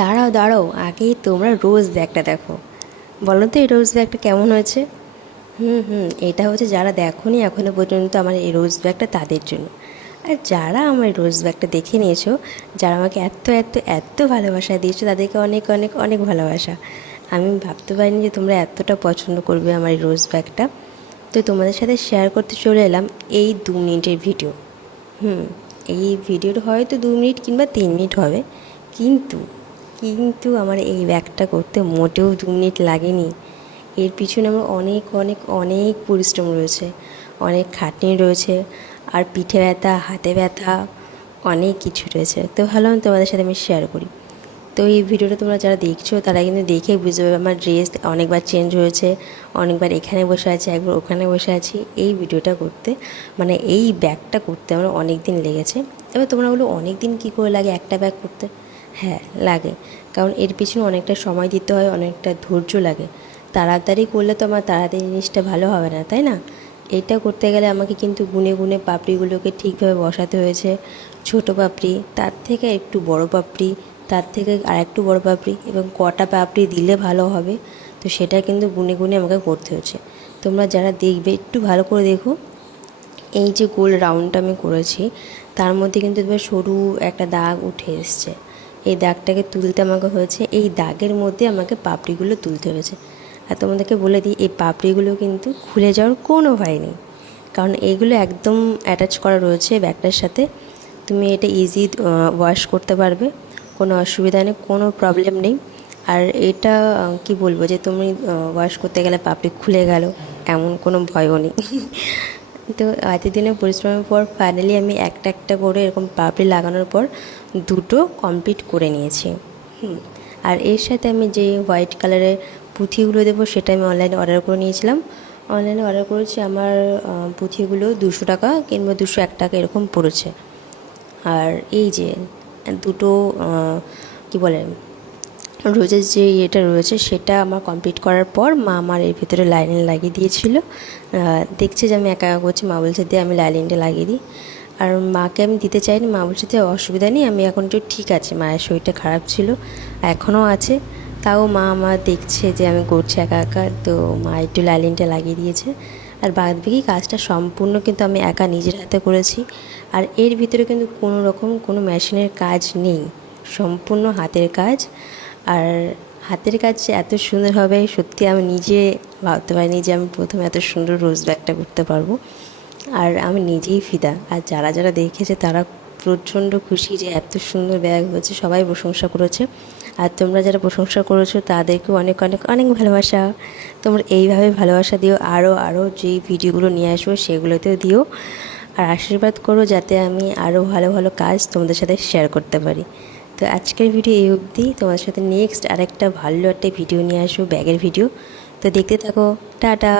দাঁড়াও দাঁড়াও, আগেই তোমরা রোজ ব্যাগটা দেখো। বলো তো এই রোজ ব্যাগটা কেমন হয়েছে? এটা হচ্ছে যারা দেখোনি এখনও পর্যন্ত আমার এই রোজ ব্যাগটা তাদের জন্য। আর যারা আমার এই রোজ ব্যাগটা দেখে নিয়েছো, যারা আমাকে এত এত এত ভালোবাসা দিয়েছো, তাদেরকে অনেক অনেক অনেক ভালোবাসা। আমি ভাবতে পারিনি যে তোমরা এতটা পছন্দ করবে আমার এই রোজ ব্যাগটা। তো তোমাদের সাথে শেয়ার করতে চলে এলাম এই 2 মিনিটের ভিডিও। হুম এই ভিডিওটা হয়তো 2 মিনিট কিংবা 3 মিনিট হবে, কিন্তু কিন্তু আমার এই ব্যাগটা করতে মোটেও 2 মিনিট লাগেনি। এর পিছনে আমার অনেক অনেক অনেক পরিশ্রম রয়েছে, অনেক খাটনি রয়েছে, আর পিঠে ব্যথা, হাতে ব্যথা, অনেক কিছু রয়েছে। তো ভাবলাম তোমাদের সাথে আমি শেয়ার করি। তো এই ভিডিওটা তোমরা যারা দেখছো তারা কিন্তু দেখেই বুঝতে পারবে আমার ড্রেস অনেকবার চেঞ্জ হয়েছে, অনেকবার এখানে বসে আছি, একবার ওখানে বসে আছি। এই ভিডিওটা করতে, মানে এই ব্যাগটা করতে আমার অনেক দিন লেগেছে। এবার তোমরা বলো অনেক দিন কী করে লাগে একটা ব্যাগ করতে? হ্যাঁ লাগে, কারণ এর পিছনে অনেকটা সময় দিতে হয়, অনেকটা ধৈর্য লাগে। তাড়াতাড়ি করলে তো আমার তাড়াতাড়ি জিনিসটা ভালো হবে না, তাই না? এটা করতে গেলে আমাকে কিন্তু গুনে গুনে পাপড়িগুলোকে ঠিকভাবে বসাতে হয়েছে। ছোট পাপড়ি, তার থেকে একটু বড় পাপড়ি, তার থেকে আর একটু বড় পাপড়ি, এবং কটা পাপড়ি দিলে ভালো হবে, তো সেটা কিন্তু গুনে গুনে আমাকে করতে হয়েছে। তোমরা যারা দেখবে একটু ভালো করে দেখো। এই যে গোল রাউন্ডটা আমি করেছি, তার মধ্যে কিন্তু এবার সরু একটা দাগ উঠে এসছে। এই দাগটাকে তুলতে আমাকে হয়েছে, এই দাগের মধ্যে আমাকে পাপড়িগুলো তুলতে হয়েছে। আর তোমাদেরকে বলে দিই, এই পাপড়িগুলো কিন্তু খুলে যাওয়ার কোনো ভয় নেই, কারণ এইগুলো একদম অ্যাটাচ করা রয়েছে ব্যাগটার সাথে। তুমি এটা ইজি ওয়াশ করতে পারবে, কোনো অসুবিধা নেই, কোনো প্রবলেম নেই। আর এটা কি বলবো, যে তুমি ওয়াশ করতে গেলে পাপড়ি খুলে গেল, এমন কোনো ভয়ও নেই। তো এতদিনের পরিশ্রমের পর ফাইনালি আমি একটা একটা করে এরকম পাপড়ি লাগানোর পর দুটো কমপ্লিট করে নিয়েছি। আর এর সাথে আমি যে হোয়াইট কালারের পুঁথিগুলো দেবো সেটা আমি অনলাইনে অর্ডার করে নিয়েছিলাম। অনলাইনে অর্ডার করেছি, আমার পুঁথিগুলো 200 টাকা কিংবা 201 টাকা এরকম পড়েছে। আর এই যে দুটো কি বলে, রোজের যে ইয়েটা রয়েছে সেটা আমার কমপ্লিট করার পর মা আমার এর ভিতরে লাইনিং লাগিয়ে দিয়েছিল। দেখছে যে আমি একা একা করছি, মা বলছে দিয়ে আমি লাইনিংটা লাগিয়ে দিই। আর মাকে আমি দিতে চাইনি, মা বলছে যে অসুবিধা নেই, আমি এখন একটু ঠিক আছে, মায়ের শরীরটা খারাপ ছিল, এখনও আছে। তাও মা আমার দেখছে যে আমি করছি একা একা, তো মা একটু লাইনিংটা লাগিয়ে দিয়েছে। আর বাদ বাকি কাজটা সম্পূর্ণ কিন্তু আমি একা নিজের হাতে করেছি। আর এর ভিতরে কিন্তু কোনো রকম কোনো মেশিনের কাজ নেই, সম্পূর্ণ হাতের কাজ। আর হাতের কাজ যে এত সুন্দর হবে সত্যি আমি নিজে ভাবতে পারিনি যে আমি প্রথমে এত সুন্দর রোজ ব্যাগটা করতে পারবো। আর আমি নিজেই ফিদা, আর যারা যারা দেখেছে তারা প্রচণ্ড খুশি যে এত সুন্দর ব্যাগ হয়েছে, সবাই প্রশংসা করেছে। আর তোমরা যারা প্রশংসা করেছো তাদেরকেও অনেক অনেক অনেক ভালোবাসা। তোমরা এইভাবে ভালোবাসা দিও, আরও আরও যেই ভিডিওগুলো নিয়ে আসবো সেগুলোতেও দিও। আর আশীর্বাদ করো যাতে আমি আরও ভালো ভালো কাজ তোমাদের সাথে শেয়ার করতে পারি। তো আজকের ভিডিও এই অবধি, তোমাদের সাথে নেক্সট আরেকটা ভালো একটা ভিডিও নিয়ে আসবো, ব্যাগের ভিডিও। তো দেখতে থাকো, টাটা।